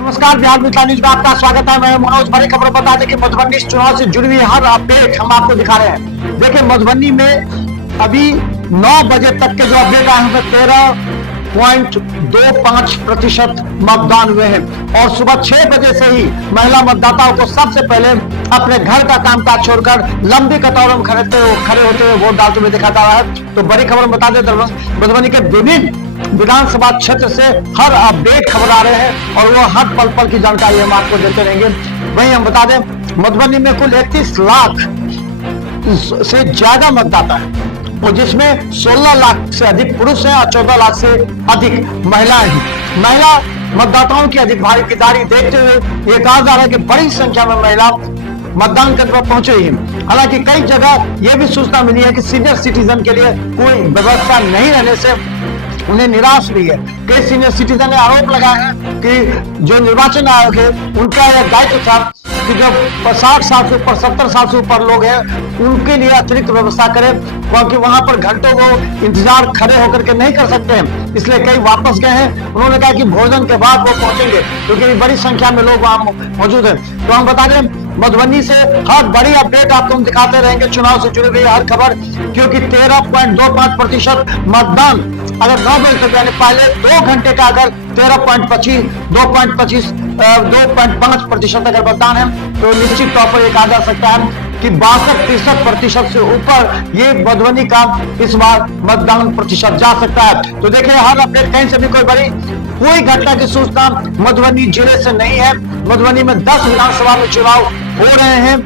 नमस्कार, बिहार मिथिला न्यूज में आपका स्वागत है। मैं मनोज। बड़ी खबर बता दें कि मधुबनी चुनाव से जुड़ी हुई हर अपडेट हम आपको दिखा रहे हैं। देखिए, मधुबनी में अभी 9 बजे तक के जो अपडेट आए हैं 13.25% मतदान हुए हैं और सुबह 6 बजे से ही महिला मतदाताओं को सबसे पहले अपने घर का कामकाज छोड़कर लंबी कतारों में खड़े होते हुए वोट डालते हुए दिखा जा रहा है। तो बड़ी खबर बता दें, मधुबनी के विभिन्न विधानसभा क्षेत्र से हर अपडेट खबर आ रहे हैं और वो हर पल पल की जानकारी हम आपको देते रहेंगे। वहीं हम बता दें, मधुबनी में कुल 31 लाख से ज्यादा मतदाता है और जिसमें 16 लाख से अधिक पुरुष हैं और 14 लाख से अधिक महिलाएं हैं। महिला मतदाताओं की अधिक भागीदारी देखते हुए ये कहा जा रहा है कि बड़ी संख्या में महिला मतदान केंद्र पर पहुंच रही है। हालांकि कई जगह यह भी सूचना मिली है कि सीनियर सिटीजन के लिए कोई व्यवस्था नहीं रहने से उन्हें निराश भी है। कई सीनियर सिटीजन ने आरोप लगाया है कि जो निर्वाचन आयोग है उनका यह दायित्व था कि जब 60 साल से ऊपर 70 साल से ऊपर लोग हैं उनके लिए अतिरिक्त व्यवस्था करें, क्योंकि वहां पर घंटों वो इंतजार खड़े होकर के नहीं कर सकते हैं, इसलिए कई वापस गए हैं। उन्होंने कहा कि भोजन के बाद वो पहुंचेंगे क्योंकि बड़ी संख्या में लोग वहां मौजूद हैं। तो हम बता दें, मधुबनी से हर बड़ी अपडेट आपको हम दिखाते रहेंगे, चुनाव से जुड़ी हुई हर खबर, क्योंकि 13.25% मतदान अगर 9 बजे तक यानी पहले 2 घंटे का अगर 2.5% अगर मतदान है तो निश्चित तौर पर ये कहा जा सकता है कि 62-63% से ऊपर ये मधुबनी का इस बार मतदान प्रतिशत जा सकता है। तो देखिए, हर अपडेट कहीं से भी कोई घटना की सूचना मधुबनी जिले से नहीं है। मधुबनी में 10 विधानसभा में चुनाव हो रहे हैं,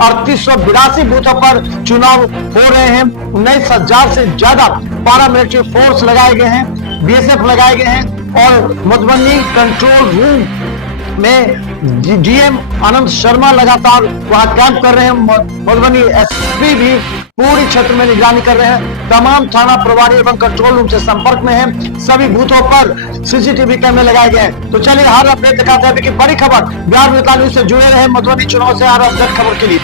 3882 बूथों पर चुनाव हो रहे हैं। 19,000 से ज्यादा पैरामिलिट्री फोर्स लगाए गए हैं, बीएसएफ लगाए गए हैं और मधुबनी कंट्रोल रूम में डीएम आनंद शर्मा लगातार वहां कैंप कर रहे हैं। मधुबनी एसपी भी पूरी क्षेत्र में निगरानी कर रहे हैं। तमाम थाना प्रभारी एवं कंट्रोल रूम से संपर्क में हैं। सभी बूथों पर सीसीटीवी कैमरे लगाए गए हैं। तो चलिए हर अपडेट दिखाते हैं कि बड़ी खबर बिहार मिथिला न्यूज से जुड़े रहे। मधुबनी चुनाव से हर अपडेट खबर के लिए।